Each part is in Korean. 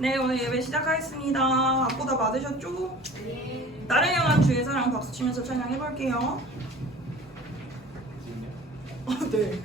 네, 오늘 예배 시작하겠습니다. 악보 다 받으셨죠? 네. 나를 향한 주의 사랑 박수 치면서 찬양해볼게요. 네.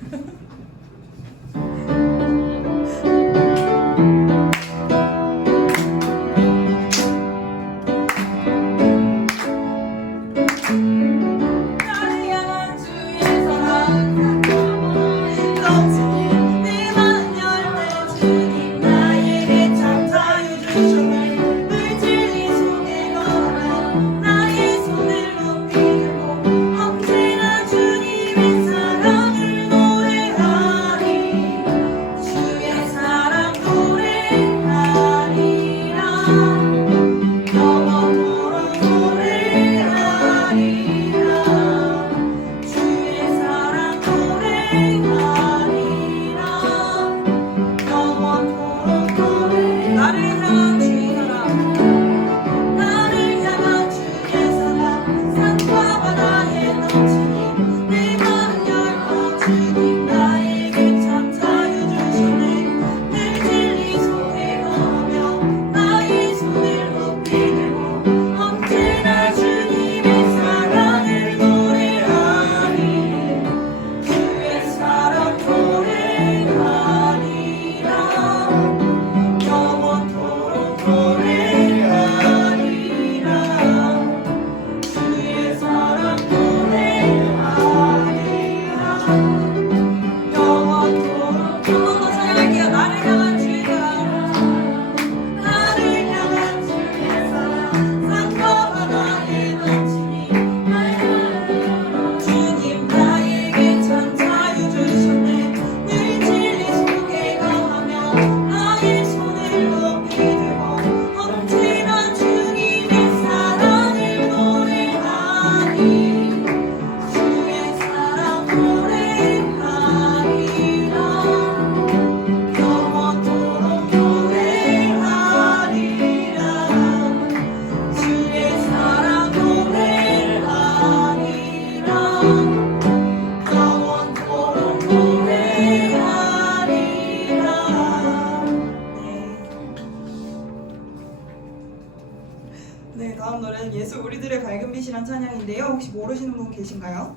네, 다음 노래는 예수 우리들의 밝은 빛이란 찬양인데요. 혹시 모르시는 분 계신가요?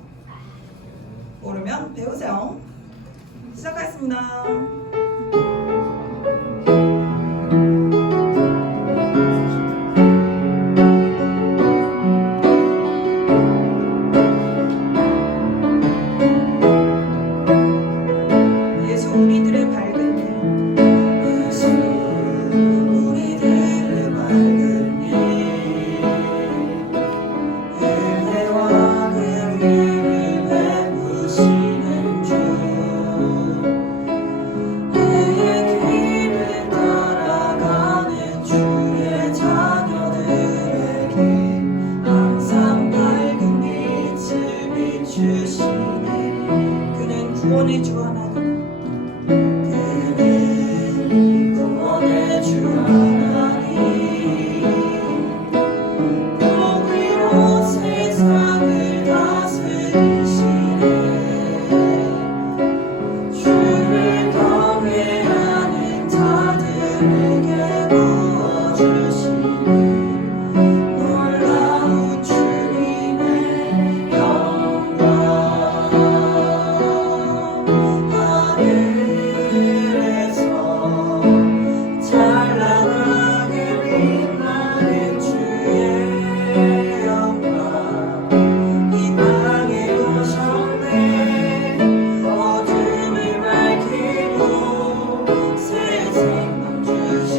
모르면 배우세요. 시작하겠습니다. 예수 우리들의 밝은 빛. 예수 우리들의 밝은 빛. 은혜와 긍휼을 베푸시는 주. 내 길을 따라가는 주의 자녀들에게 항상 밝은 빛을 비추시네. 그는 구원의 주 하나님. 그는 구원의 주 하나님. 복으로 세상을 다스리시네. 주를 경외하는 자들에게 부어주시네. 놀라운 주님의 영광. 하늘에서 찬란하게 빛나는 주의 영광. 이 땅에 오셨네. 어둠을 밝히고 새 생명 주시네.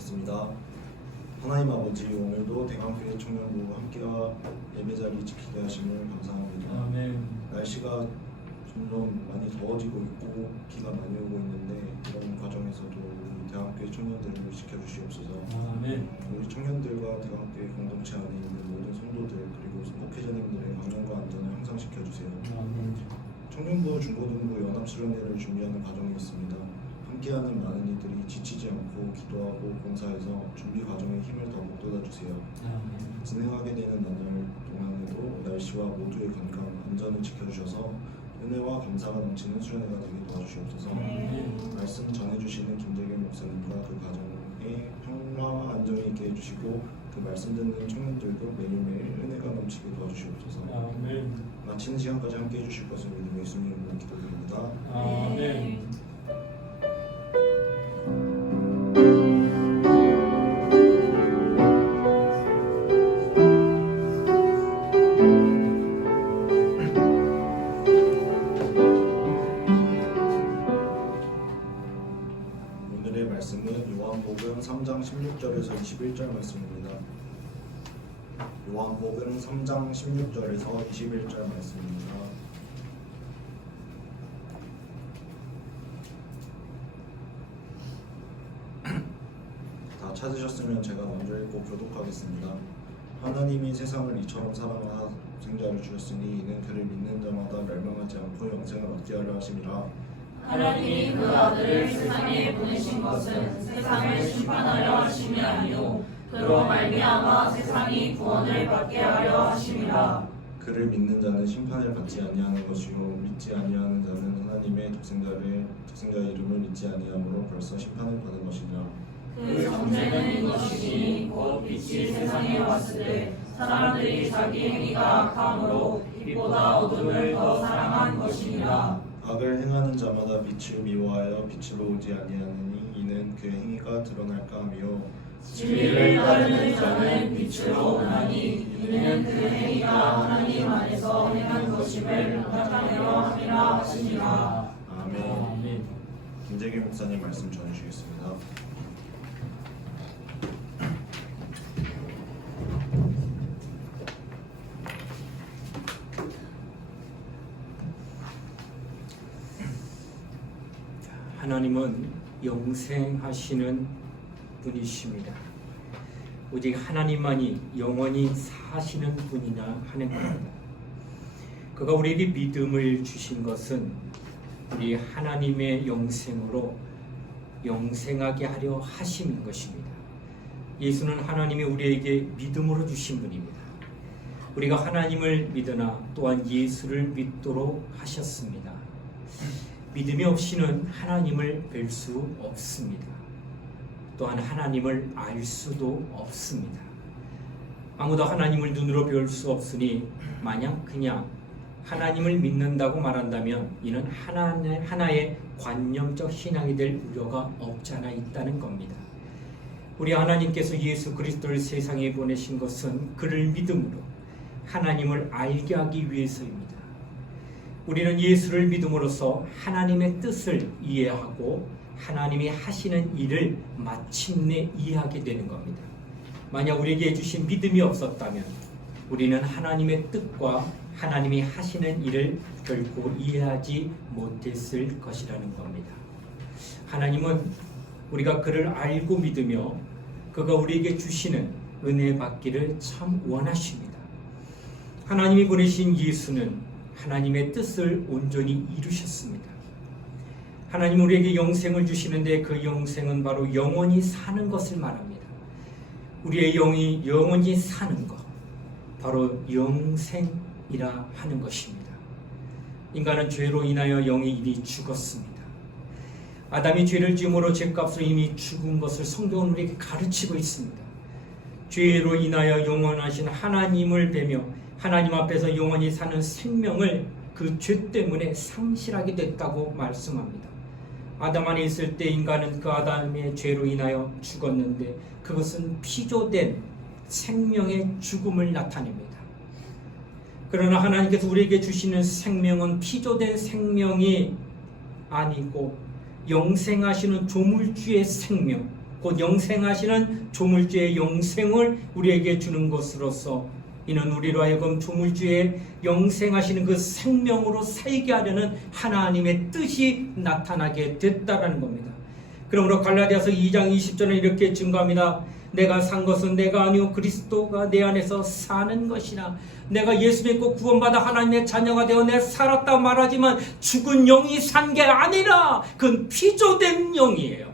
기도하겠습니다. 하나님 아버지, 오늘도 대강교회 청년부와 함께와 예배자리 지키게 하심을 감사합니다. 아멘. 날씨가 점점 많이 더워지고 있고 비가 많이 오고 있는데 이런 과정에서도 우리 대강교회 청년들을 지켜주시옵소서. 아멘. 우리 청년들과 대강교회 공동체 안에 있는 모든 성도들 그리고 목회자님들의 건강과 안전을 항상 지켜주세요. 아멘. 청년부, 중고등부 연합수련회를 준비하는 과정이 있습니다. 함께하는 많은 이들이 지치지 않고 기도하고 봉사해서 준비 과정에 힘을 더 북돋아주세요. 아멘. 진행하게 되는 나날 동안에도 날씨와 모두의 건강, 안전을 지켜주셔서 은혜와 감사가 넘치는 수련회가 되게 도와주시옵소서. 아멘. 말씀 전해주시는 김재경 목사님과 그 가정에 평화와 안정이 있게 해주시고 그 말씀 듣는 청년들도 매일매일 은혜가 넘치게 도와주시옵소서. 아멘. 마치는 시간까지 함께 해주실 것을 믿으며 예수님 이름으로 기도드립니다. 아멘. 오늘의 말씀은 요한복음 3장 16절에서 21절 말씀입니다. 요한복음 3장 16절에서 21절 말씀입니다. 다 찾으셨으면 제가 먼저 읽고 교독하겠습니다. 하나님이 세상을 이처럼 사랑하사 생자를 주셨으니 이는 그를 믿는 자마다 멸망하지 않고 영생을 얻게 하려 하심이라. 하나님이 그 아들을 세상에 보내신 것은 세상을 심판하려 하심이 아니요 그로 말미암아 세상이 구원을 받게 하려 하심이라. 그를 믿는 자는 심판을 받지 아니하는 것이요 믿지 아니하는 자는 하나님의 독생자의 이름을 믿지 아니하므로 벌써 심판을 받은 것이니라. 그 정죄는 이것이니 곧 빛이 세상에 왔을 때 사람들이 자기 행위가 악함으로 빛보다 어둠을 더 사랑한 것이니라. 악을 행하는 자마다 빛을 미워하여 빛으로 오지 아니하느니 이는 그 행위가 드러날까 하며 진리를 따르는 자는 빛으로 오나니 이는 그 행위가 하나님 안에서 행한 것임을 나타내려 함이라 하시니라. 아멘. 아멘. 김재길 목사님 말씀 전해주시겠습니다. 하나님은 영생하시는 분이십니다. 오직 하나님만이 영원히 사시는 분이나 하는 겁니다. 그가 우리에게 믿음을 주신 것은 우리 하나님의 영생으로 영생하게 하려 하신 것입니다. 예수는 하나님이 우리에게 믿음으로 주신 분입니다. 우리가 하나님을 믿으나 또한 예수를 믿도록 하셨습니다. 믿음이 없이는 하나님을 뵐 수 없습니다. 또한 하나님을 알 수도 없습니다. 아무도 하나님을 눈으로 볼 수 없으니 만약 그냥 하나님을 믿는다고 말한다면 이는 하나의 관념적 신앙이 될 우려가 없지 않아 있다는 겁니다. 우리 하나님께서 예수 그리스도를 세상에 보내신 것은 그를 믿음으로 하나님을 알게 하기 위해서입니다. 우리는 예수를 믿음으로써 하나님의 뜻을 이해하고 하나님이 하시는 일을 마침내 이해하게 되는 겁니다. 만약 우리에게 주신 믿음이 없었다면 우리는 하나님의 뜻과 하나님이 하시는 일을 결코 이해하지 못했을 것이라는 겁니다. 하나님은 우리가 그를 알고 믿으며 그가 우리에게 주시는 은혜 받기를 참 원하십니다. 하나님이 보내신 예수는 하나님의 뜻을 온전히 이루셨습니다. 하나님 우리에게 영생을 주시는데 그 영생은 바로 영원히 사는 것을 말합니다. 우리의 영이 영원히 사는 것, 바로 영생이라 하는 것입니다. 인간은 죄로 인하여 영이 이미 죽었습니다. 아담이 죄를 지음으로 죄값으로 이미 죽은 것을 성경은 우리에게 가르치고 있습니다. 죄로 인하여 영원하신 하나님을 뵈며 하나님 앞에서 영원히 사는 생명을 그 죄 때문에 상실하게 됐다고 말씀합니다. 아담 안에 있을 때 인간은 그 아담의 죄로 인하여 죽었는데 그것은 피조된 생명의 죽음을 나타냅니다. 그러나 하나님께서 우리에게 주시는 생명은 피조된 생명이 아니고 영생하시는 조물주의 생명, 곧 영생하시는 조물주의 영생을 우리에게 주는 것으로서 이는 우리로 하여금 조물주의 영생하시는 그 생명으로 살게 하려는 하나님의 뜻이 나타나게 됐다라는 겁니다. 그러므로 갈라디아서 2장 20절은 이렇게 증거합니다. 내가 산 것은 내가 아니요 그리스도가 내 안에서 사는 것이라. 내가 예수 믿고 구원받아 하나님의 자녀가 되어 내 살았다 말하지만 죽은 영이 산 게 아니라 그건 피조된 영이에요.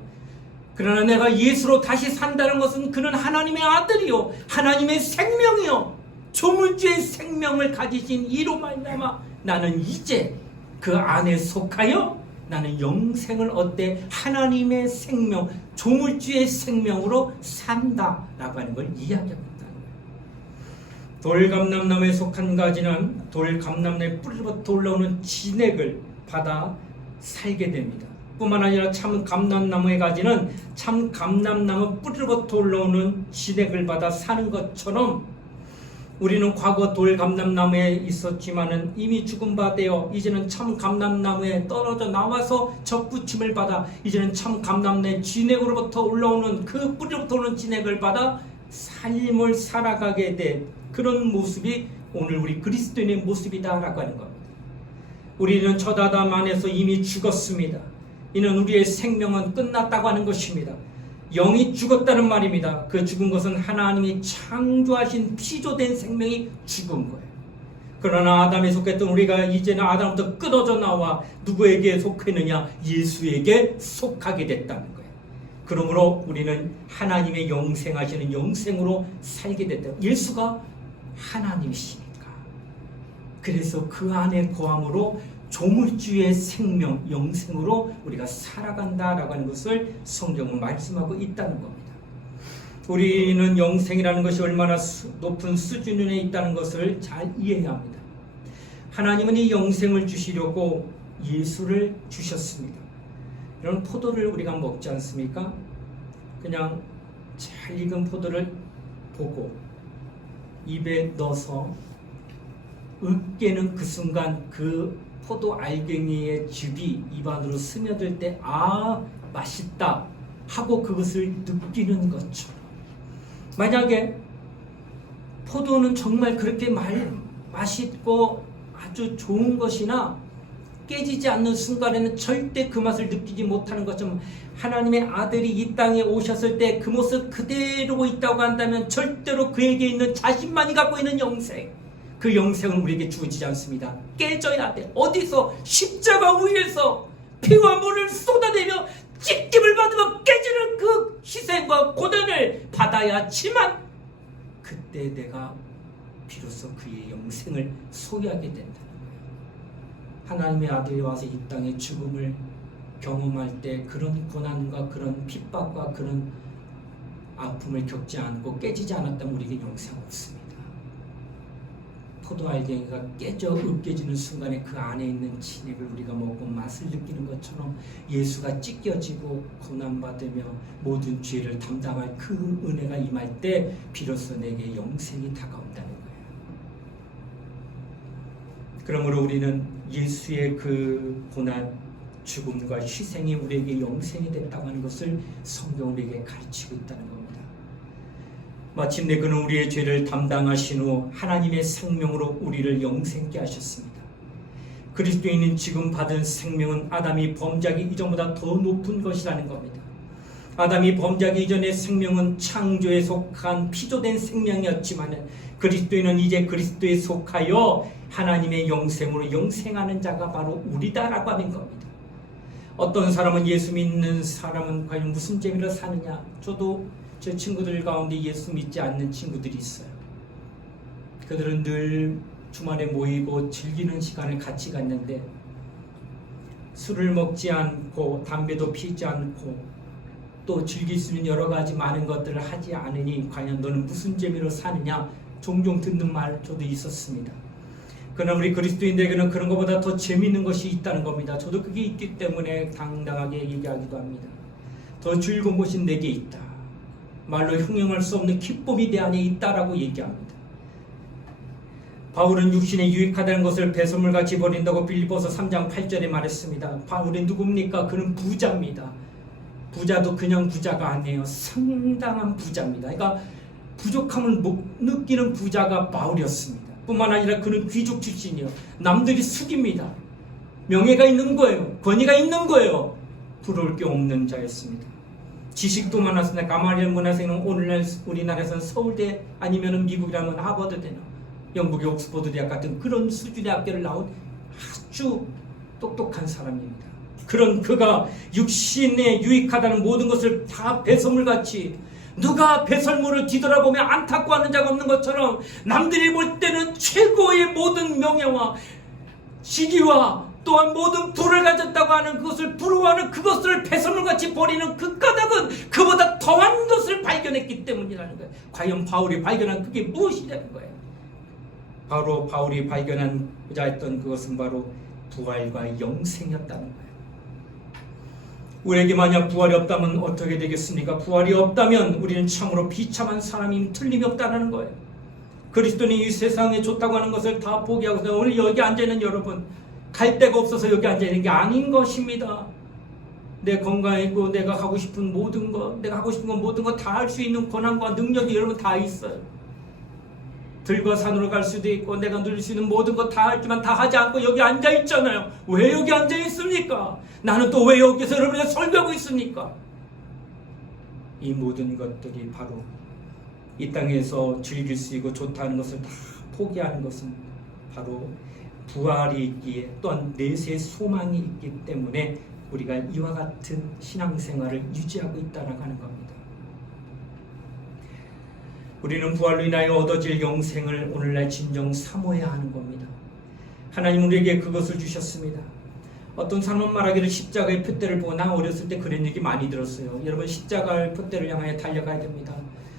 그러나 내가 예수로 다시 산다는 것은 그는 하나님의 아들이요 하나님의 생명이요 조물주의 생명을 가지신 이로 말미암아 나는 이제 그 안에 속하여 나는 영생을 얻되 하나님의 생명, 조물주의 생명으로 산다라고 하는 걸 이야기합니다. 돌감람나무에 속한 가지는 돌감람나무의 뿌리로부터 올라오는 진액을 받아 살게 됩니다. 뿐만 아니라 참 감람나무의 가지는 참 감람나무 뿌리로부터 올라오는 진액을 받아 사는 것처럼 우리는 과거 돌감람나무에 있었지만은 이미 죽은 바 되어 이제는 참 감람나무에 떨어져 나와서 접붙임을 받아 이제는 참 감람나무의 진액으로부터 올라오는 그 뿌리로부터 오는 진액을 받아 삶을 살아가게 된 그런 모습이 오늘 우리 그리스도인의 모습이다라고 하는 겁니다. 우리는 첫 아담 안에서 이미 죽었습니다. 이는 우리의 생명은 끝났다고 하는 것입니다. 영이 죽었다는 말입니다. 그 죽은 것은 하나님이 창조하신 피조된 생명이 죽은 거예요. 그러나 아담에 속했던 우리가 이제는 아담부터 끊어져 나와 누구에게 속했느냐? 예수에게 속하게 됐다는 거예요. 그러므로 우리는 하나님의 영생하시는 영생으로 살게 됐다. 예수가 하나님이시니까. 그래서 그 안에 거함으로 조물주의 생명, 영생으로 우리가 살아간다라고 하는 것을 성경은 말씀하고 있다는 겁니다. 우리는 영생이라는 것이 얼마나 높은 수준에 있다는 것을 잘 이해해야 합니다. 하나님은 이 영생을 주시려고 예수를 주셨습니다. 이런 포도를 우리가 먹지 않습니까? 그냥 잘 익은 포도를 보고 입에 넣어서 으깨는 그 순간 그 포도 알갱이의 즙이 입안으로 스며들 때 아 맛있다 하고 그것을 느끼는 것처럼 만약에 포도는 정말 그렇게 맛있고 아주 좋은 것이나 깨지지 않는 순간에는 절대 그 맛을 느끼지 못하는 것처럼 하나님의 아들이 이 땅에 오셨을 때 그 모습 그대로 있다고 한다면 절대로 그에게 있는 자신만이 갖고 있는 영생, 그 영생은 우리에게 주어지지 않습니다. 깨져야 돼. 어디서? 십자가 위에서 피와 물을 쏟아내며 찢김을 받으며 깨지는 그 희생과 고난을 받아야지만 그때 내가 비로소 그의 영생을 소유하게 된다는 거예요. 하나님의 아들이 와서 이 땅의 죽음을 경험할 때 그런 고난과 그런 핍박과 그런 아픔을 겪지 않고 깨지지 않았다면 우리에게 영생 없습니다. 포도 알갱이가 깨져 으깨지는 순간에 그 안에 있는 진액을 우리가 먹고 맛을 느끼는 것처럼 예수가 찢겨지고 고난받으며 모든 죄를 담당할 그 은혜가 임할 때 비로소 내게 영생이 다가온다는 거예요. 그러므로 우리는 예수의 그 고난, 죽음과 희생이 우리에게 영생이 됐다고 하는 것을 성경은 우리에게 가르치고 있다는 겁니다. 마침내 그는 우리의 죄를 담당하신 후 하나님의 생명으로 우리를 영생케 하셨습니다. 그리스도인은 지금 받은 생명은 아담이 범죄하기 이전보다 더 높은 것이라는 겁니다. 아담이 범죄하기 이전의 생명은 창조에 속한 피조된 생명이었지만 그리스도인은 이제 그리스도에 속하여 하나님의 영생으로 영생하는 자가 바로 우리다라고 하는 겁니다. 어떤 사람은 예수 믿는 사람은 과연 무슨 재미로 사느냐? 저도 제 친구들 가운데 예수 믿지 않는 친구들이 있어요. 그들은 늘 주말에 모이고 즐기는 시간을 같이 갖는데 술을 먹지 않고 담배도 피지 않고 또 즐길 수 있는 여러 가지 많은 것들을 하지 않으니 과연 너는 무슨 재미로 사느냐? 종종 듣는 말 저도 있었습니다. 그러나 우리 그리스도인들에게는 그런 것보다 더 재미있는 것이 있다는 겁니다. 저도 그게 있기 때문에 당당하게 얘기하기도 합니다. 더 즐거운 것이 내게 있다. 말로 형용할 수 없는 기쁨이 내 안에 있다라고 얘기합니다. 바울은 육신에 유익하다는 것을 배설물같이 버린다고 빌립보서 3장 8절에 말했습니다. 바울이 누굽니까? 그는 부자입니다. 부자도 그냥 부자가 아니에요. 상당한 부자입니다. 그러니까 부족함을 못 느끼는 부자가 바울이었습니다. 뿐만 아니라 그는 귀족 출신이요. 남들이 숙입니다. 명예가 있는 거예요. 권위가 있는 거예요. 부러울 게 없는 자였습니다. 지식도 많았으나 가말리엘 문화생은 오늘날 우리나라에서는 서울대 아니면 미국이라면 하버드대나 영국의 옥스퍼드 대학 같은 그런 수준의 학교를 나온 아주 똑똑한 사람입니다. 그런 그가 육신에 유익하다는 모든 것을 다 배설물같이 누가 배설물을 뒤돌아보며 안타까워하는 자가 없는 것처럼 남들이 볼 때는 최고의 모든 명예와 지위와 또한 모든 부를 가졌다고 하는 그것을 부러워하는 그것을 배설물같이 버리는 그 까닭은 그보다 더한 것을 발견했기 때문이라는 거예요. 과연 바울이 발견한 그게 무엇이냐는 거예요. 바로 바울이 발견하고자 했던 그것은 바로 부활과 영생이었다는 거예요. 우리에게 만약 부활이 없다면 어떻게 되겠습니까? 부활이 없다면 우리는 참으로 비참한 사람임 틀림이 없다는 거예요. 그리스도는 이 세상에 좋다고 하는 것을 다 포기하고 오늘 여기 앉아있는 여러분 갈 데가 없어서 여기 앉아있는 게 아닌 것입니다. 내 건강이고 내가 하고 싶은 모든 것, 내가 하고 싶은 건 모든 것 다 할 수 있는 권한과 능력이 여러분 다 있어요. 들과 산으로 갈 수도 있고 내가 누릴 수 있는 모든 것 다 했지만 다 하지 않고 여기 앉아있잖아요. 왜 여기 앉아있습니까? 나는 또 왜 여기서 여러분에게 설교하고 있습니까? 이 모든 것들이 바로 이 땅에서 즐길 수 있고 좋다는 것을 다 포기하는 것은 바로 부활이 있기에 또한 내세의 소망이 있기 때문에 우리가 이와 같은 신앙생활을 유지하고 있다라고 하는 겁니다. 우리는 부활로 인하여 얻어질 영생을 오늘날 진정 사모해야 하는 겁니다. 하나님 우리에게 그것을 주셨습니다. 어떤 사람은 말하기를 십자가의 표대를 보고 나 어렸을 때 그런 얘기 많이 들었어요. 여러분 십자가의 표대를 향하여 달려가야 됩니다.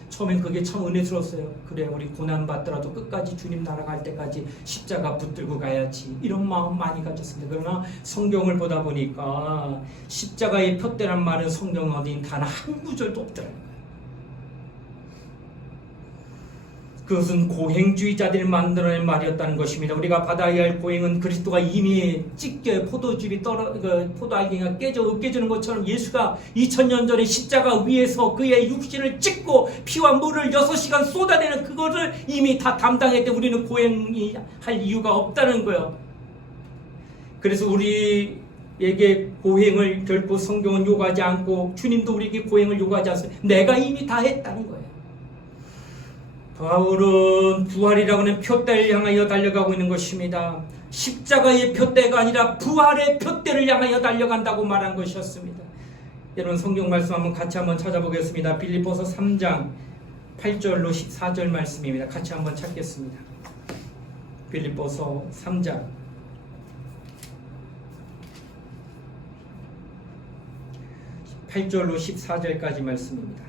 처음엔 그게 참 은혜스러웠어요. 그래 우리 고난받더라도 끝까지 주님 나라 갈 때까지 십자가 붙들고 가야지 이런 마음 많이 가졌습니다. 그러나 성경을 보다 보니까 십자가의 표대란 말은 성경 어딘 단 한 구절도 없더라고요. 그것은 고행주의자들이 만들어낸 말이었다는 것입니다. 우리가 받아야 할 고행은 그리스도가 이미 찢겨 포도즙이 포도알갱이가 깨져 으깨지는 것처럼 예수가 2000년 전에 십자가 위에서 그의 육신을 찢고 피와 물을 6시간 쏟아내는 그거를 이미 다 담당했기 때문에 우리는 고행이 할 이유가 없다는 거예요. 그래서 우리에게 고행을 결코 성경은 요구하지 않고 주님도 우리에게 고행을 요구하지 않습니다. 내가 이미 다 했다는 거예요. 바울은 부활이라고 하는 표대를 향하여 달려가고 있는 것입니다. 십자가의 표대가 아니라 부활의 표대를 향하여 달려간다고 말한 것이었습니다. 여러분 성경 말씀 한번 같이 한번 찾아보겠습니다. 빌립보서 3장 8절로 14절 말씀입니다. 같이 한번 찾겠습니다. 빌립보서 3장 8절로 14절까지 말씀입니다.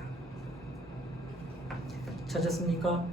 찾았습니까?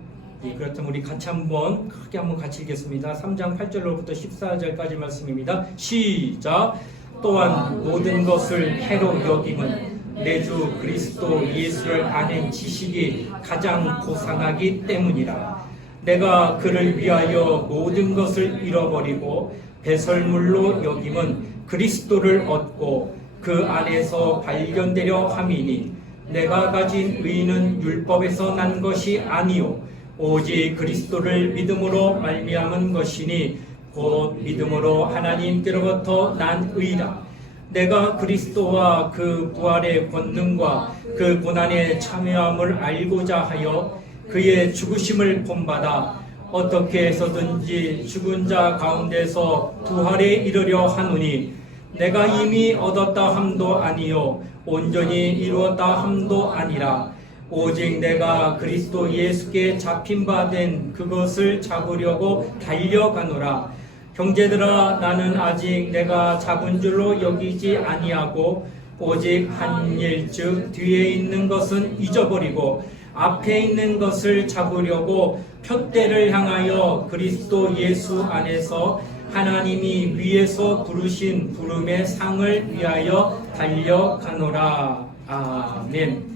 예, 그렇다면 우리 같이 한번 크게 한번 같이 읽겠습니다. 3장 8절로부터 14절까지 말씀입니다. 시작! 또한 모든 것을 해로 여김은 내 주 그리스도 예수를 아는 지식이 가장 고상하기 때문이라. 내가 그를 위하여 모든 것을 잃어버리고 배설물로 여김은 그리스도를 얻고 그 안에서 발견되려 함이니 내가 가진 의는 율법에서 난 것이 아니요 오직 그리스도를 믿음으로 말미암은 것이니 곧 믿음으로 하나님께로부터 난 의라. 내가 그리스도와 그 부활의 권능과 그 고난의 참여함을 알고자 하여 그의 죽으심을 본받아 어떻게 해서든지 죽은 자 가운데서 부활에 이르려 하노니 내가 이미 얻었다 함도 아니요 온전히 이루었다 함도 아니라 오직 내가 그리스도 예수께 잡힌 바 된 그것을 잡으려고 달려가노라. 형제들아 나는 아직 내가 잡은 줄로 여기지 아니하고 오직 한 일즉 뒤에 있는 것은 잊어버리고 앞에 있는 것을 잡으려고 표대를 향하여 그리스도 예수 안에서 하나님이 위에서 부르신 부름의 상을 위하여 달려가노라. 아멘.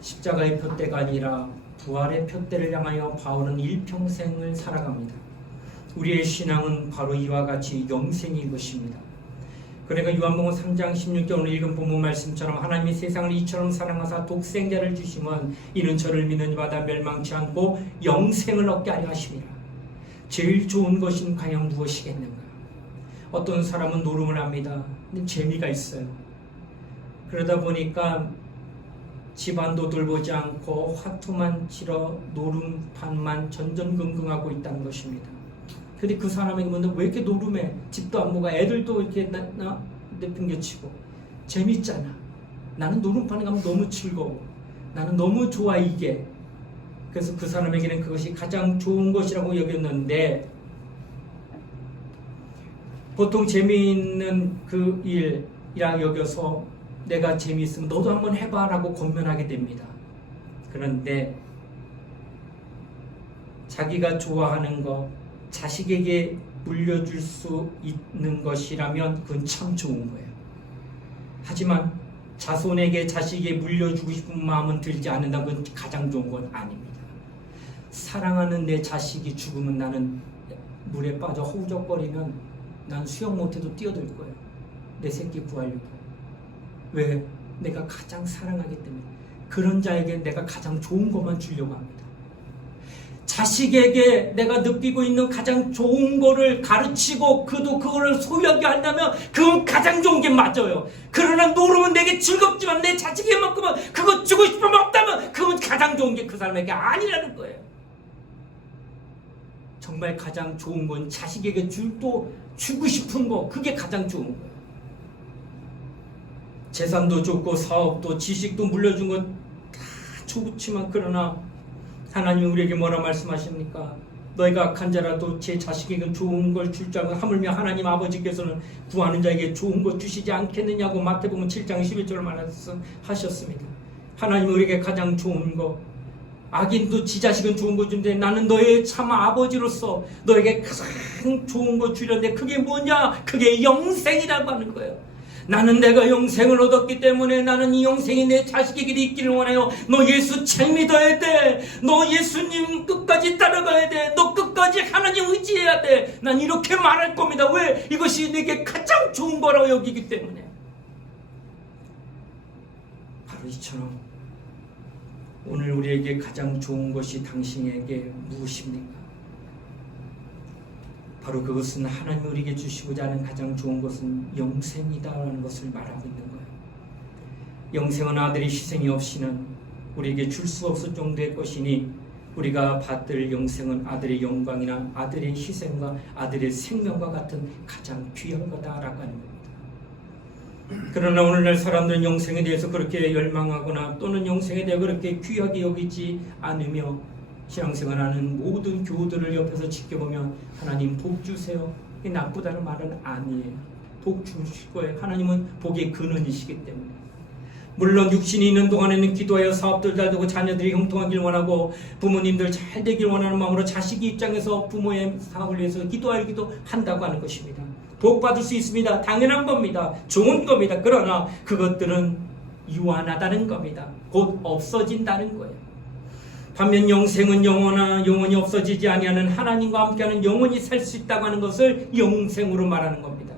십자가의 표대가 아니라 부활의 표대를 향하여 바울은 일평생을 살아갑니다. 우리의 신앙은 바로 이와 같이 영생인 것입니다. 그러니까 요한복음 3장 16절 오늘 읽은 본문 말씀처럼 하나님이 세상을 이처럼 사랑하사 독생자를 주시면 이는 저를 믿는 자마다 멸망치 않고 영생을 얻게 하려 하심이라. 제일 좋은 것은 과연 무엇이겠는가? 어떤 사람은 노름을 합니다. 근데 재미가 있어요. 그러다 보니까 집안도 돌보지 않고 화투만 치러 노름판만 전전긍긍하고 있다는 것입니다. 근데 그 사람에게 뭔데 왜 이렇게 노름해? 집도 안 보고 애들도 이렇게 내팽개치고 재밌잖아. 나는 노름판에 가면 너무 즐거워. 나는 너무 좋아 이게. 그래서 그 사람에게는 그것이 가장 좋은 것이라고 여겼는데 보통 재미있는 그 일이라 여겨서 내가 재미있으면 너도 한번 해봐 라고 권면하게 됩니다. 그런데 자기가 좋아하는 거 자식에게 물려줄 수 있는 것이라면 그건 참 좋은 거예요. 하지만 자손에게 자식에게 물려주고 싶은 마음은 들지 않는다면 그건 가장 좋은 건 아닙니다. 사랑하는 내 자식이 죽으면 나는 물에 빠져 허우적거리면 난 수영 못해도 뛰어들 거예요. 내 새끼 구하려고. 왜? 내가 가장 사랑하기 때문에. 그런 자에게 내가 가장 좋은 것만 주려고 합니다. 자식에게 내가 느끼고 있는 가장 좋은 거를 가르치고 그도 그거를 소유하게 한다면 그건 가장 좋은 게 맞아요. 그러나 노름은 내게 즐겁지만 내 자식에만큼은 그거 주고 싶으면 없다면 그건 가장 좋은 게 그 사람에게 아니라는 거예요. 정말 가장 좋은 건 자식에게 주고 싶은 거, 그게 가장 좋은 거예요. 재산도 좋고 사업도 지식도 물려준 건 다 좋지만 그러나 하나님이 우리에게 뭐라 말씀하십니까? 너희가 악한 자라도 제 자식에게 좋은 걸 줄 줄 알고 하물며 하나님 아버지께서는 구하는 자에게 좋은 것 주시지 않겠느냐고 마태복음 7장 11절을 말하셨습니다. 하나님이 우리에게 가장 좋은 거, 악인도 지 자식은 좋은 거 주는데 나는 너의 참 아버지로서 너에게 가장 좋은 거 주려는데 그게 뭐냐? 그게 영생이라고 하는 거예요. 나는 내가 영생을 얻었기 때문에 나는 이 영생이 내 자식에게도 있기를 원해요. 너 예수 잘 믿어야 돼. 너 예수님 끝까지 따라가야 돼. 너 끝까지 하나님 의지해야 돼. 난 이렇게 말할 겁니다. 왜? 이것이 내게 가장 좋은 거라고 여기기 때문에. 바로 이처럼 오늘 우리에게 가장 좋은 것이 당신에게 무엇입니까? 바로 그것은 하나님이 우리에게 주시고자 하는 가장 좋은 것은 영생이다라는 것을 말하고 있는 거예요. 영생은 아들의 희생이 없이는 우리에게 줄 수 없을 정도의 것이니 우리가 받을 영생은 아들의 영광이나 아들의 희생과 아들의 생명과 같은 가장 귀한 거다라고 하는 겁니다. 그러나 오늘날 사람들은 영생에 대해서 그렇게 열망하거나 또는 영생에 대해 그렇게 귀하게 여기지 않으며 신앙생활하는 모든 교우들을 옆에서 지켜보면 하나님 복 주세요. 이게 나쁘다는 말은 아니에요. 복 주실 거예요. 하나님은 복의 근원이시기 때문에. 물론 육신이 있는 동안에는 기도하여 사업들 잘 되고 자녀들이 형통하길 원하고 부모님들 잘 되길 원하는 마음으로 자식이 입장에서 부모의 사업을 위해서 기도하기도 한다고 하는 것입니다. 복 받을 수 있습니다. 당연한 겁니다. 좋은 겁니다. 그러나 그것들은 유한하다는 겁니다. 곧 없어진다는 거예요. 반면 영생은 영원히 없어지지 아니하는 하나님과 함께하는 영원히 살 수 있다고 하는 것을 영생으로 말하는 겁니다.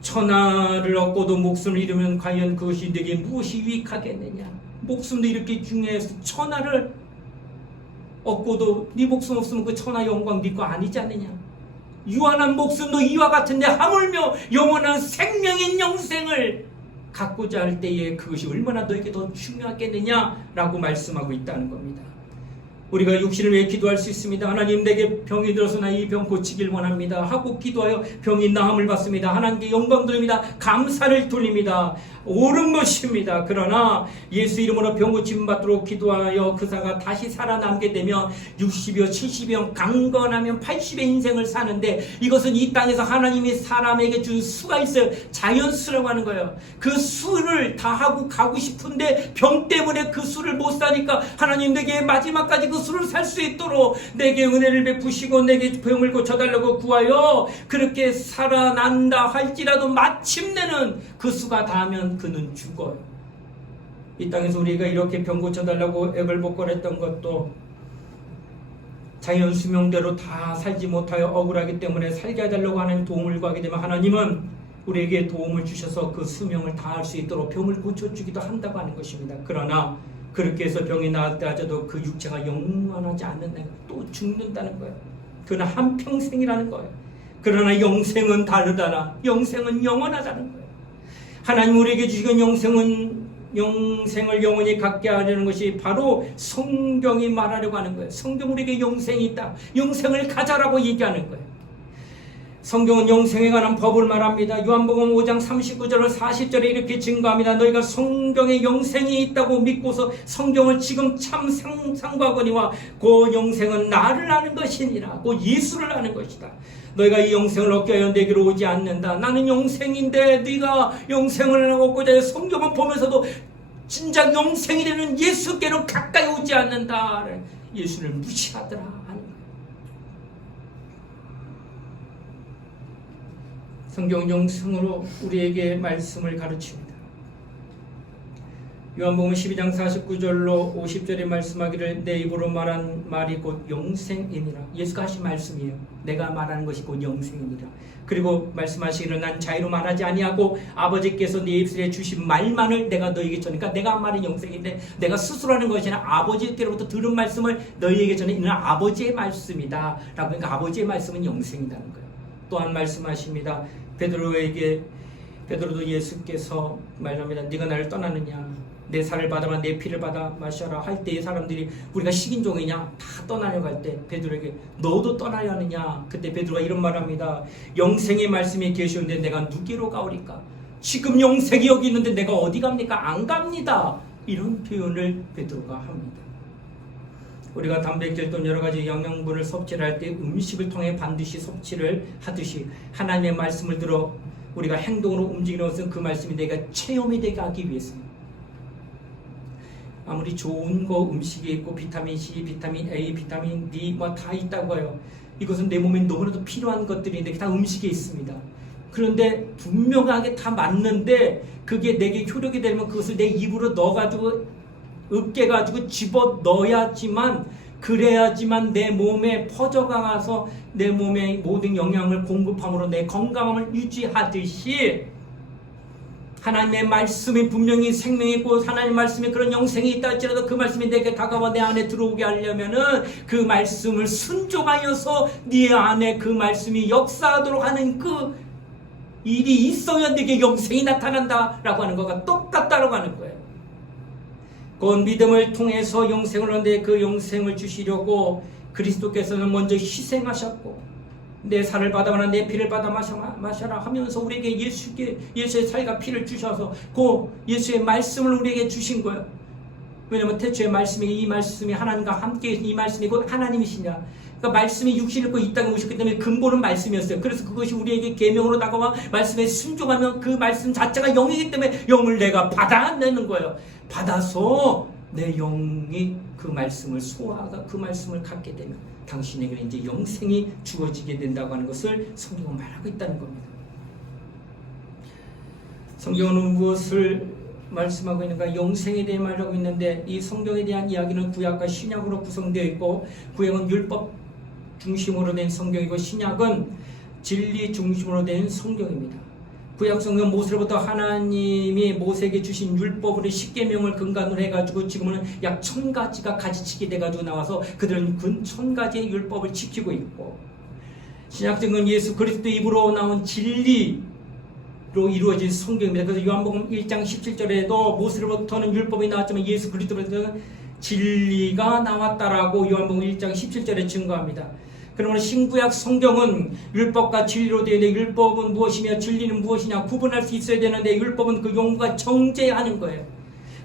천하를 얻고도 목숨을 잃으면 과연 그것이 내게 무엇이 유익하겠느냐? 목숨도 이렇게 중요해서 천하를 얻고도 네 목숨 없으면 그 천하 영광 네 거 아니지 않느냐? 유한한 목숨도 이와 같은데 하물며 영원한 생명인 영생을 갖고자 할 때에 그것이 얼마나 너에게 더 중요하겠느냐라고 말씀하고 있다는 겁니다. 우리가 육신을 위해 기도할 수 있습니다. 하나님 내게 병이 들어서 나 이 병 고치길 원합니다 하고 기도하여 병이 나음을 받습니다. 하나님께 영광 돌립니다. 감사를 돌립니다. 옳은 것입니다. 그러나 예수 이름으로 병 고침 받도록 기도하여 그 사가 다시 살아남게 되면 60여 70여 강건하면 80의 인생을 사는데 이것은 이 땅에서 하나님이 사람에게 준 수가 있어요. 자연수라고 하는 거예요. 그 수를 다 하고 가고 싶은데 병 때문에 그 수를 못 사니까 하나님 내게 마지막까지 그 수를 살 수 있도록 내게 은혜를 베푸시고 내게 병을 고쳐달라고 구하여 그렇게 살아난다 할지라도 마침내는 그 수가 닿으면 그는 죽어요. 이 땅에서 우리가 이렇게 병 고쳐달라고 애걸복걸했던 것도 자연 수명대로 다 살지 못하여 억울하기 때문에 살게 해달라고 하는 도움을 구하게 되면 하나님은 우리에게 도움을 주셔서 그 수명을 다할 수 있도록 병을 고쳐주기도 한다고 하는 것입니다. 그러나 그렇게 해서 병이 나았다 하더라도 그 육체가 영원하지 않는다는 거예요. 또 죽는다는 거예요. 그러나 한평생이라는 거예요. 그러나 영생은 다르다나 영생은 영원하다는 거예요. 하나님 우리에게 주시는 영생을 영원히 갖게 하려는 것이 바로 성경이 말하려고 하는 거예요. 성경 우리에게 영생이 있다. 영생을 가져라고 얘기하는 거예요. 성경은 영생에 관한 법을 말합니다. 요한복음 5장 39절 40절에 이렇게 증거합니다. 너희가 성경에 영생이 있다고 믿고서 성경을 지금 참 상고하거니와 그 영생은 나를 아는 것이니라. 그 예수를 아는 것이다. 너희가 이 영생을 얻게 하여 내게로 오지 않는다. 나는 영생인데 네가 영생을 얻고자 해서 성경을 보면서도 진작 영생이 되는 예수께로 가까이 오지 않는다. 예수를 무시하더라 하는 거예요. 성경은 영생으로 우리에게 말씀을 가르칩니다. 요한복음 12장 49절로 50절에 말씀하기를 내 입으로 말한 말이 곧 영생이니라. 예수가 하신 말씀이에요. 내가 말하는 것이 곧 영생이니라. 그리고 말씀하시기를 난 자유로 말하지 아니하고 아버지께서 네 입술에 주신 말만을 내가 너희에게 전하니까 내가 한 말은 영생인데 내가 스스로 하는 것이 아니라 아버지께로부터 들은 말씀을 너희에게 전해 이는 아버지의 말씀이다 라고. 그러니까 아버지의 말씀은 영생이라는 거예요. 또한 말씀하십니다. 베드로도 예수께서 말합니다. 네가 나를 떠나느냐, 내 살을 받아라 내 피를 받아 마셔라 할 때 이 사람들이 우리가 식인종이냐 다 떠나려고 할 때 베드로에게 너도 떠나려 하느냐. 그때 베드로가 이런 말합니다. 영생의 말씀이 계시는데 내가 누구로 가오리까? 지금 영생이 여기 있는데 내가 어디 갑니까? 안 갑니다. 이런 표현을 베드로가 합니다. 우리가 단백질 또는 여러 가지 영양분을 섭취를 할 때 음식을 통해 반드시 섭취를 하듯이 하나님의 말씀을 들어 우리가 행동으로 움직이는 것은 그 말씀이 내가 체험이 되게 하기 위해서입니다. 아무리 좋은 거 음식이 있고 비타민 C, 비타민 A, 비타민 D 뭐 다 있다고 해요. 이것은 내 몸에 너무나도 필요한 것들인데 다 음식에 있습니다. 그런데 분명하게 다 맞는데 그게 내게 효력이 되면 그것을 내 입으로 넣어가지고 으깨가지고 집어 넣어야지만 그래야지만 내 몸에 퍼져가서 내 몸에 모든 영양을 공급함으로 내 건강함을 유지하듯이 하나님의 말씀이 분명히 생명이 있고 하나님의 말씀에 그런 영생이 있다 할지라도 그 말씀이 내게 다가와 내 안에 들어오게 하려면은 그 말씀을 순종하여서 네 안에 그 말씀이 역사하도록 하는 그 일이 있어야 내게 영생이 나타난다라고 하는 것과 똑같다라고 하는 거예요. 그 믿음을 통해서 영생을 얻는데 그 영생을 주시려고 그리스도께서는 먼저 희생하셨고 내 살을 받아마라 내 피를 받아 마셔라 하면서 우리에게 예수의 살과 피를 주셔서 그 예수의 말씀을 우리에게 주신 거예요. 왜냐하면 태초의 말씀이 이 말씀이 하나님과 함께 이 말씀이 곧 하나님이시냐. 그러니까 말씀이 육신을 입고 이 땅에 오셨기 때문에 근본은 말씀이었어요. 그래서 그것이 우리에게 계명으로 다가와 말씀에 순종하면 그 말씀 자체가 영이기 때문에 영을 내가 받아내는 거예요. 받아서 내 영이 그 말씀을 소화하고 그 말씀을 갖게 되면 당신에게는 이제 영생이 주어지게 된다고 하는 것을 성경은 말하고 있다는 겁니다. 성경은 무엇을 말씀하고 있는가? 영생에 대해 말하고 있는데 이 성경에 대한 이야기는 구약과 신약으로 구성되어 있고 구약은 율법 중심으로 된 성경이고 신약은 진리 중심으로 된 성경입니다. 구약 성경 모세로부터 하나님이 모세에게 주신 율법으로 10계명을 근간으로 해가지고 지금은 약 1000가지가 가지치기 돼가지고 나와서 그들은 근 1000가지의 율법을 지키고 있고 신약적인 예수 그리스도 입으로 나온 진리로 이루어진 성경입니다. 그래서 요한복음 1장 17절에도 모세로부터는 율법이 나왔지만 예수 그리스도로부터는 진리가 나왔다라고 요한복음 1장 17절에 증거합니다. 그러면 신구약 성경은 율법과 진리로 되어 있는데 율법은 무엇이며 진리는 무엇이냐 구분할 수 있어야 되는데 율법은 그 용과 정죄하는 거예요.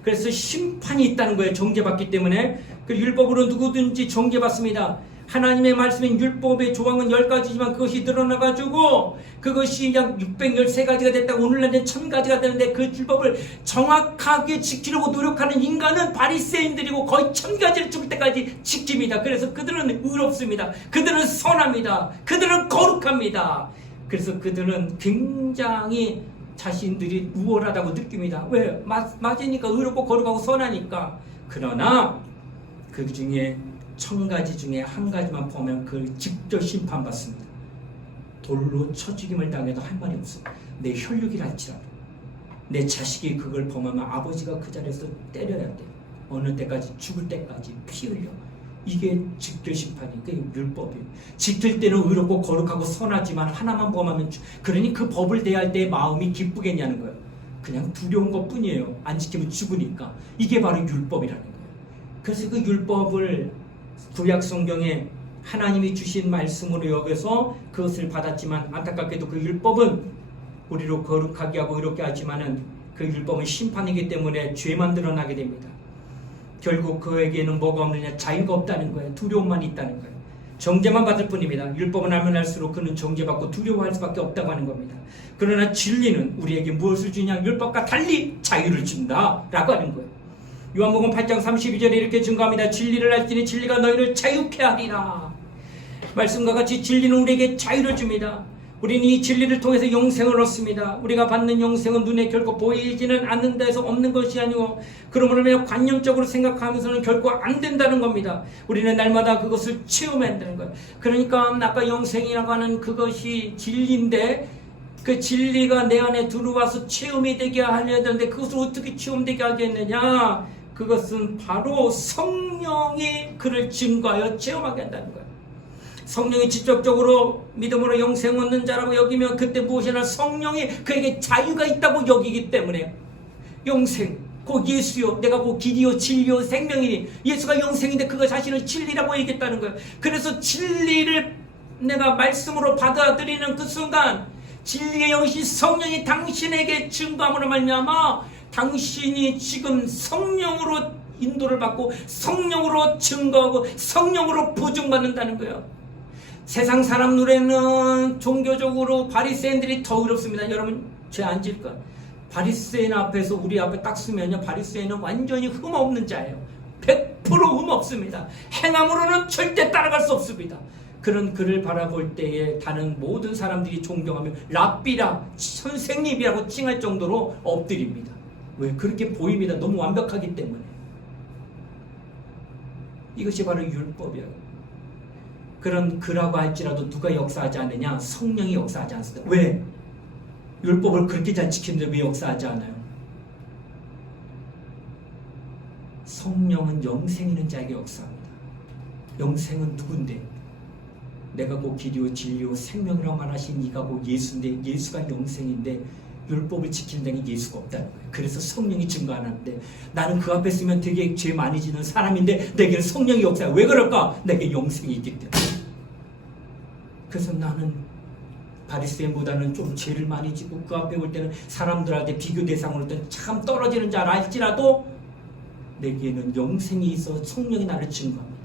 그래서 심판이 있다는 거예요. 정죄받기 때문에. 그 율법으로 누구든지 정죄받습니다. 하나님의 말씀인 율법의 조항은 10가지지만 그것이 늘어나가지고 그것이 약 613가지가 됐다고 오늘날은 1000가지가 되는데 그 율법을 정확하게 지키려고 노력하는 인간은 바리새인들이고 거의 1000가지를 죽을 때까지 지킵니다. 그래서 그들은 의롭습니다. 그들은 선합니다. 그들은 거룩합니다. 그래서 그들은 굉장히 자신들이 우월하다고 느낍니다. 왜? 맞으니까 의롭고 거룩하고 선하니까. 그러나 그 중에 1000가지 중에 한 가지만 보면 그 직접 심판받습니다. 돌로 쳐 죽임을 당해도 할 말이 없습니다. 내 혈육이랄지라도 내 자식이 그걸 범하면 아버지가 그 자리에서 때려야 돼. 어느 때까지? 죽을 때까지 피 흘려. 이게 직결 심판이, 그게 율법이에요. 지킬 때는 의롭고 거룩하고 선하지만 하나만 범하면 그러니 그 법을 대할 때 마음이 기쁘겠냐는 거예요. 그냥 두려운 것 뿐이에요. 안 지키면 죽으니까. 이게 바로 율법이라는 거예요. 그래서 그 율법을 구약 성경에 하나님이 주신 말씀으로 여겨서 그것을 받았지만, 안타깝게도 그 율법은 우리로 거룩하게 하고 의롭게 하지만은 그 율법은 심판이기 때문에 죄만 드러나게 됩니다. 결국 그에게는 뭐가 없느냐? 자유가 없다는 거예요. 두려움만 있다는 거예요. 정죄만 받을 뿐입니다. 율법은 알면 할수록 그는 정죄받고 두려워할 수밖에 없다고 하는 겁니다. 그러나 진리는 우리에게 무엇을 주냐? 율법과 달리 자유를 준다라고 하는 거예요. 요한복음 8장 32절에 이렇게 증거합니다. 진리를 알지니 진리가 너희를 자유케 하리라. 말씀과 같이 진리는 우리에게 자유를 줍니다. 우리는 이 진리를 통해서 영생을 얻습니다. 우리가 받는 영생은 눈에 결코 보이지는 않는 데서 없는 것이 아니고, 그러므로 매우 관념적으로 생각하면서는 결코 안 된다는 겁니다. 우리는 날마다 그것을 체험해야 한다는 거예요. 그러니까 아까 영생이라고 하는 그것이 진리인데, 그 진리가 내 안에 들어와서 체험이 되게 하려야 되는데 그것을 어떻게 체험되게 하겠느냐? 그것은 바로 성령이 그를 증거하여 체험하게 한다는 거예요. 성령이 직접적으로 믿음으로 영생 얻는 자라고 여기면 그때 무엇이나 성령이 그에게 자유가 있다고 여기기 때문에, 영생, 곧 예수요, 내가 곧 길이요 진리요 생명이니, 예수가 영생인데 그가 자신을 진리라고 얘기했다는 거예요. 그래서 진리를 내가 말씀으로 받아들이는 그 순간 진리의 영이신 성령이 당신에게 증거함으로 말미암아 당신이 지금 성령으로 인도를 받고 성령으로 증거하고 성령으로 보증받는다는 거예요. 세상 사람 눈에는 종교적으로 바리새인들이 더 어렵습니다. 여러분 죄 안 질까? 바리새인 앞에서 우리 앞에 딱 서면요, 바리새인은 완전히 흠없는 자예요. 100% 흠없습니다. 행함으로는 절대 따라갈 수 없습니다. 그런 그를 바라볼 때에 다른 모든 사람들이 존경하며 랍비라, 선생님이라고 칭할 정도로 엎드립니다. 왜? 그렇게 보입니다. 너무 완벽하기 때문에. 이것이 바로 율법이에요. 그런 그라고 할지라도 누가 역사하지 않느냐? 성령이 역사하지 않습니다. 왜? 율법을 그렇게 잘 지키는데 왜 역사하지 않아요? 성령은 영생 있는 자에게 역사합니다. 영생은 누군데? 내가 곧 길이요 진리요 생명이라고 말하신 이가 곧 예수인데, 예수가 영생인데 율법을 지키는 데는 예수가 없다는 거예요. 그래서 성령이 증거하는데, 나는 그 앞에 서면 되게 죄 많이 지는 사람인데 내게는 성령이 역사해. 왜 그럴까? 내게 영생이 있기 때문에. 그래서 나는 바리새인보다는 좀 죄를 많이 지고 그 앞에 올 때는 사람들한테 비교 대상으로 참 떨어지는 자 알지라도 내게는 영생이 있어 성령이 나를 증거합니다.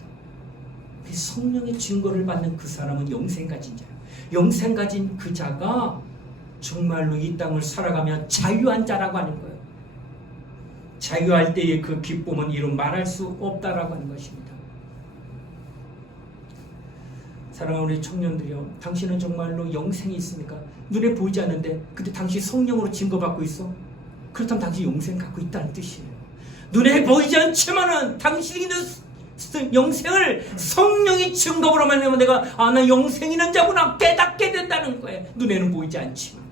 그 성령의 증거를 받는 그 사람은 영생 가진 자예요. 영생 가진 그 자가 정말로 이 땅을 살아가며 자유한 자라고 하는 거예요. 자유할 때의 그 기쁨은 이루 말할 수 없다라고 하는 것입니다. 사랑하는 우리 청년들이요, 당신은 정말로 영생이 있습니까? 눈에 보이지 않는데 근데 당신 성령으로 증거받고 있어? 그렇다면 당신 영생 갖고 있다는 뜻이에요. 눈에 보이지 않지만은 당신이 영생을 성령이 증거로 말하면 내가 나 영생 있는 자구나 깨닫게 된다는 거예요. 눈에는 보이지 않지만.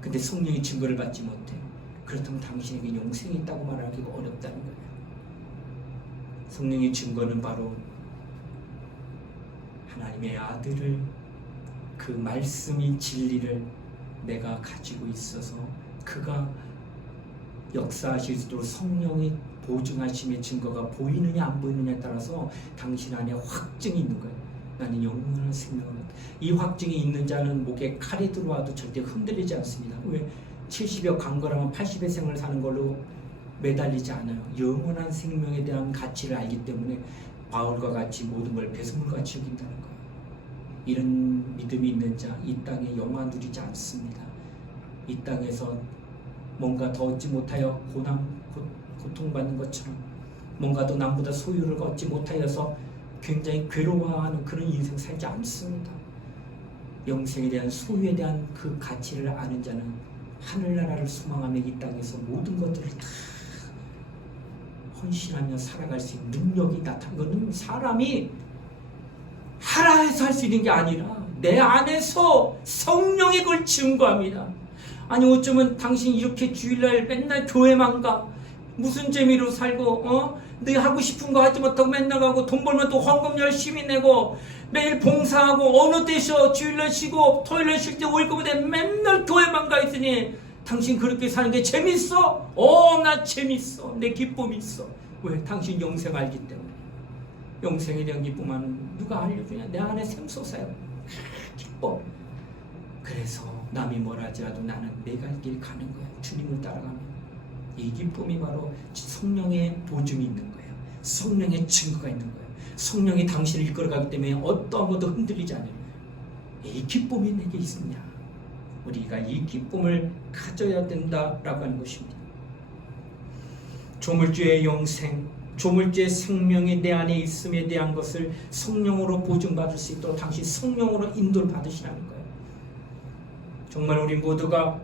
근데 성령이 증거를 받지 못해. 그렇다면 당신에게 영생이 있다고 말하기가 어렵다는 거예요. 성령의 증거는 바로 하나님의 아들을, 그 말씀인 진리를 내가 가지고 있어서 그가 역사하실 수 있도록 성령이 보증하심의 증거가 보이느냐 안 보이느냐에 따라서 당신 안에 확증이 있는 거예요. 나는 영원한 생명을 얻었다. 이 확증이 있는 자는 목에 칼이 들어와도 절대 흔들리지 않습니다. 왜? 70여 강거라면 80의 생을 사는 걸로 매달리지 않아요. 영원한 생명에 대한 가치를 알기 때문에 바울과 같이 모든 걸 배설물같이 여긴다는 거예요. 이런 믿음이 있는 자, 이 땅에 영화 누리지 않습니다. 이 땅에서 뭔가 더 얻지 못하여 고통받는 것처럼, 뭔가 더 남보다 소유를 얻지 못하여서 굉장히 괴로워하는 그런 인생 살지 않습니다. 영생에 대한 소유에 대한 그 가치를 아는 자는 하늘나라를 소망하며 이 땅에서 모든 것들을 다 헌신하며 살아갈 수 있는 능력이 나타나는 것은 사람이 하라 해서 할 수 있는 게 아니라 내 안에서 성령이 그걸 증거합니다. 아니 어쩌면 당신 이렇게 주일날 맨날 교회만 가? 무슨 재미로 살고 네 하고 싶은 거 하지 못하고 맨날 가고 돈 벌면 또 헌금 열심히 내고 매일 봉사하고 어느 때 쉬어? 주일날 쉬고 토요일날 쉴 때 월급에 맨날 교회만 가 있으니 당신 그렇게 사는 게 재밌어? 나 재밌어. 내 기쁨이 있어. 왜? 당신 영생 알기 때문에. 영생에 대한 기쁨은 누가 알려주냐? 내 안에 샘솟아요. 기뻐. 그래서 남이 뭐라 하지라도 나는 내 갈 길 가는 거야. 주님을 따라가면. 이 기쁨이 바로 성령의 보증이 있는 거예요. 성령의 증거가 있는 거예요. 성령이 당신을 이끌어가기 때문에 어떠한 것도 흔들리지 않아요. 이 기쁨이 내게 있느냐? 우리가 이 기쁨을 가져야 된다라고 하는 것입니다. 조물주의 영생, 조물주의 생명이 내 안에 있음에 대한 것을 성령으로 보증받을 수 있도록 당신 성령으로 인도를 받으시라는 거예요. 정말 우리 모두가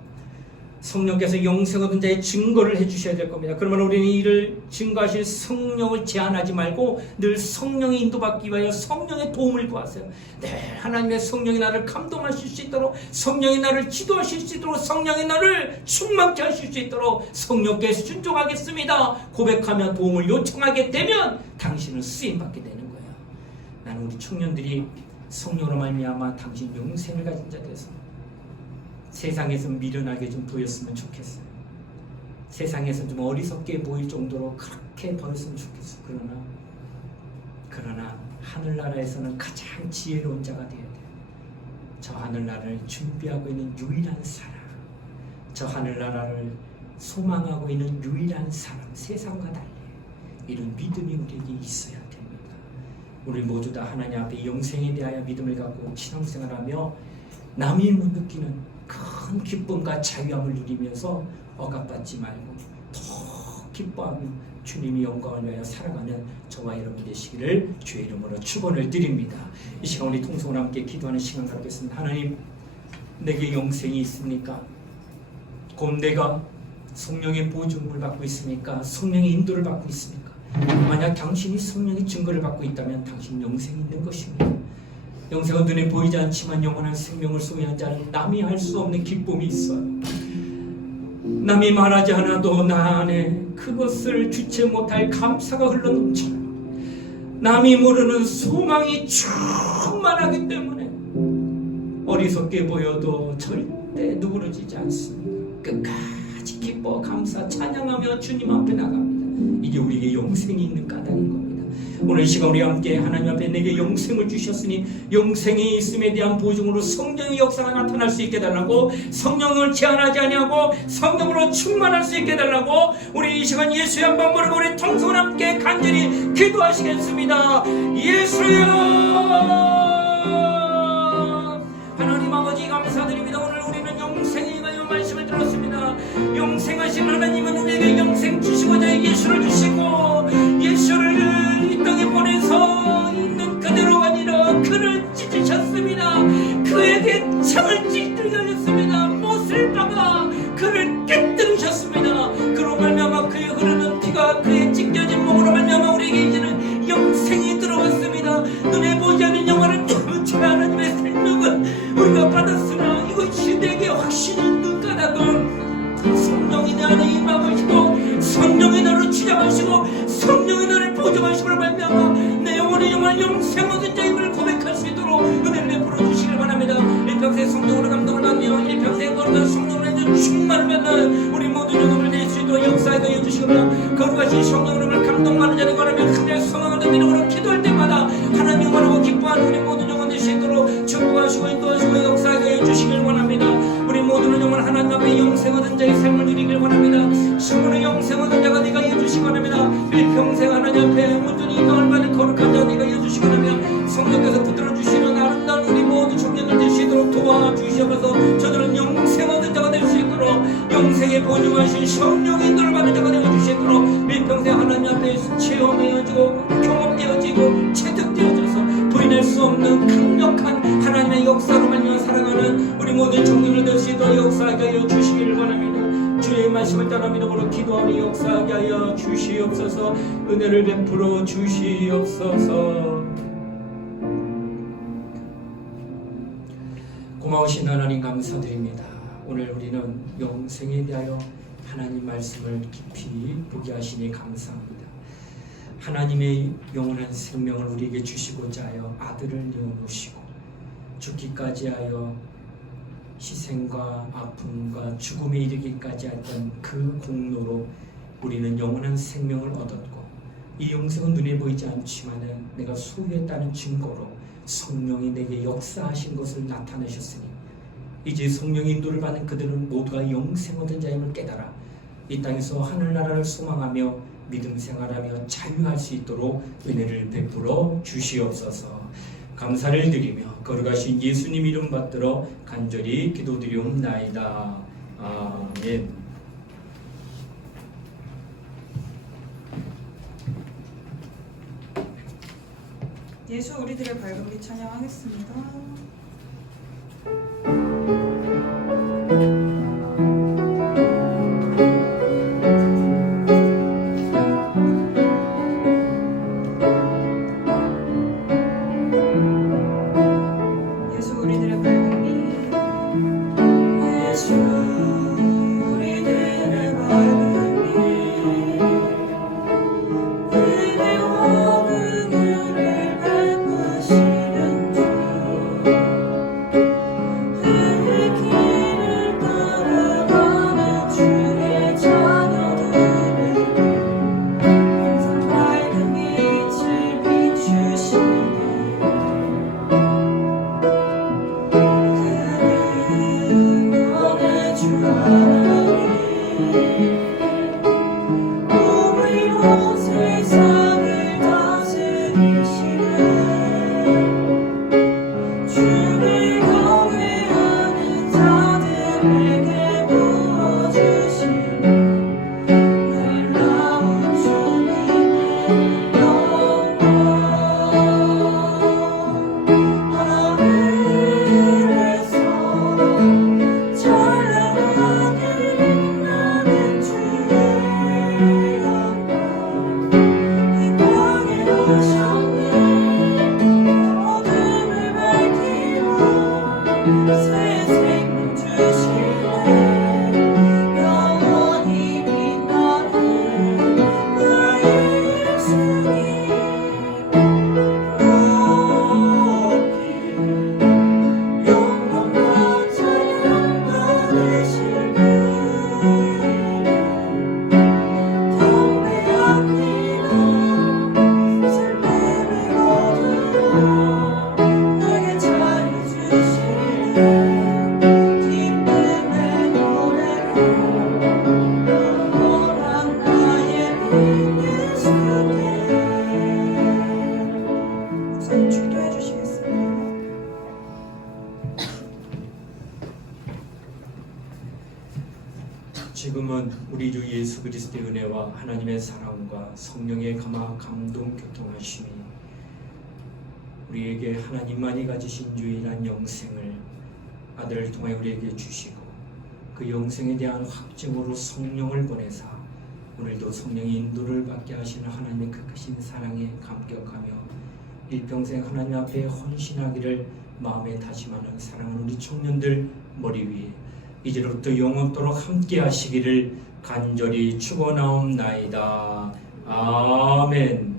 성령께서 영생 얻은 자의 증거를 해주셔야 될 겁니다. 그러면 우리는 이를 증거하실 성령을 제한하지 말고 늘 성령의 인도받기 위하여 성령의 도움을 구하세요. 네, 하나님의 성령이 나를 감동하실 수 있도록, 성령이 나를 지도하실 수 있도록, 성령이 나를 충만케 하실 수 있도록 성령께 순종하겠습니다 고백하며 도움을 요청하게 되면 당신은 쓰임받게 되는 거예요. 나는 우리 청년들이 성령으로 말미암아 당신 영생을 가진 자 되어서 세상에서 미련하게 좀 보였으면 좋겠어요. 세상에서 좀 어리석게 보일 정도로 그렇게 보였으면 좋겠어요. 그러나 하늘나라에서는 가장 지혜로운 자가 되어야 돼요. 저 하늘나라를 준비하고 있는 유일한 사람, 저 하늘나라를 소망하고 있는 유일한 사람, 세상과 달리 이런 믿음이 우리에게 있어야 됩니다. 우리 모두 다 하나님 앞에 영생에 대하여 믿음을 갖고 신앙생활하며 남이 못 느끼는 큰 기쁨과 자유함을 누리면서 억압받지 말고 더 기뻐하며 주님이 영광을 위하여 살아가는 저와 여러분 되시기를 주의 이름으로 축원을 드립니다. 이 시간 우리 통성으로 함께 기도하는 시간 갖겠습니다. 하나님, 내게 영생이 있습니까? 곧 내가 성령의 보증을 받고 있습니까? 성령의 인도를 받고 있습니까? 만약 당신이 성령의 증거를 받고 있다면 당신 영생이 있는 것입니다. 영생은 눈에 보이지 않지만 영원한 생명을 소유한 자는 남이 할 수 없는 기쁨이 있어요. 남이 말하지 않아도 나 안에 그것을 주체 못할 감사가 흘러넘쳐요. 남이 모르는 소망이 충만하기 때문에 어리석게 보여도 절대 누그러지지 않습니다. 끝까지 기뻐 감사 찬양하며 주님 앞에 나갑니다. 이게 우리에게 영생이 있는 까닭인 겁니다. 오늘 이 시간 우리 함께 하나님 앞에 내게 영생을 주셨으니 영생이 있음에 대한 보증으로 성령의 역사가 나타날 수 있게 해달라고, 성령을 제한하지 아니하고 성령으로 충만할 수 있게 해달라고 우리 이 시간 예수의 한번 부르고 우리 통성을 함께 간절히 기도하시겠습니다. 예수여, 하나님 아버지 감사드립니다. 오늘 우리는 영생에 관한 말씀을 들었습니다. 영생하신 하나님은 우리에게 영생 주시고자 예수를 주시고, 예수를 이 땅에 보내서 있는 그대로가 아니라 그를 찢으셨습니다. 그에게 창을 찔들여졌습니다. 못을 박아 그를 깨뜨리셨습니다. 그로 말미암아 그의 흐르는 피가 그의 찢겨진 몸으로 말미암아 우리에게 이제는 영생이 들어왔습니다. 눈에 보이지 않는 영화를 주 하나님의 생명을 우리가 받았으나 이것이 내게 확신이 있는 까닭은 성령이 내 안에 임하시고 성령이 나를 주장하시고 성령이 나를 보증하심으로 말미암아 내 영혼이 정말 영생 얻은 자임을 고백할 수 있도록 은혜를 베풀어 주시길 바랍니다. 일평생 성령으로 감동을 받며 일평생 거룩한 성령으로 해준 충만을 받는 우리 모든 영혼을 낼 수 있도록 역사에 해주시고요. 거룩하신 성령으로 감동받는 자를 바라며 하나님의 성령을 믿음으로 기도할 때마다 하나님 영원하고 기뻐하는 우리 모든 영혼 될 수 있도록 축복하시고 인도하시고 역사에 해주시길 원합니다. 우리 모두는 영원 하나님 앞에 영생 얻은 자의 삶을 누리길 원합니다. 참으로 영생 얻은 자가 네가 해주시기 원합니다. 일평생 하나님 앞에 온전히 인도를 받는 거룩한 자 네가 해주시기 원하며 성령께서 붙들어 주시는 아름다운 우리 모두 청년들 될 수 있도록 도와주시옵소서. 저들은 영생 얻은 자가 될 수 있도록 영생에 보증하신 성령의 인도를 받는 자가 되어 주시도록 일평생 하나님 앞에 체험되어지고 경험되어지고 체득되어져서 부인할 수 없는 강력한 하나님의 역사로 말미암아 살아가는 우리 모든 청년들 될 수 있도록 역사하게 하여 주시기를 원합니다. 주의 말씀을 따라 믿음으로 기도하니 역사하게 하여 주시옵소서. 은혜를 베풀어 주시옵소서. 고마우신 하나님 감사드립니다. 오늘 우리는 영생에 대하여 하나님 말씀을 깊이 보게 하시니 감사합니다. 하나님의 영원한 생명을 우리에게 주시고자 하여 아들을 내어놓으시고 죽기까지 하여 희생과 아픔과 죽음에 이르기까지 했던 그 공로로 우리는 영원한 생명을 얻었고, 이 영생은 눈에 보이지 않지만은 내가 소유했다는 증거로 성령이 내게 역사하신 것을 나타내셨으니, 이제 성령의 인도를 받는 그들은 모두가 영생 얻은 자임을 깨달아 이 땅에서 하늘나라를 소망하며 믿음 생활하며 자유할 수 있도록 은혜를 베풀어 주시옵소서. 감사를 드리며 거룩하신 예수님 이름 받들어 간절히 기도드리옵나이다. 아멘. 예수 우리들의 밝은 빛 찬양하겠습니다. 예수 우리들의 밝은 빛, 예수 우리들의 밝은 빛, 은혜와 긍휼을 베푸시는 주, 그의 길을 따라가는 주의 자녀들에게 항상 밝은 빛을 비추시네. 주 하나님, 오늘로 세상을 다스리시네. 주를 경외하는 자들에게 부어주시네. 놀라운 주님의 영광, 하늘에서 찬란하게 빛나는 주의 영광, 이 땅에 오셨네. 어둠을 밝히러 새 생명 주시네. 영원히 빛나는 나의 예수님, 높이 영광과 찬양 받으실 그를 경배합니다. 슬픔을 거두어 내게 자유 주시네. 기쁨의 노래로 영원한 나의 빛 예수님. 목사님 축도해 주시겠습니다. 지금은 우리 주 예수 그리스도의 은혜와 하나님의 사랑과 성령의 감동 교통하심이 우리에게 하나님만이 가지신 유일한 영생을 아들을 통해 우리에게 주시고, 그 영생에 대한 확증으로 성령을 보내사 오늘도 성령의 인도를 받게 하시는 하나님의 그 크신 사랑에 감격하며 일평생 하나님 앞에 헌신하기를 마음에 다짐하는 사랑하는 우리 청년들 머리 위에 이제로부터 영원토록 함께 하시기를 간절히 축원하옵나이다. 아멘.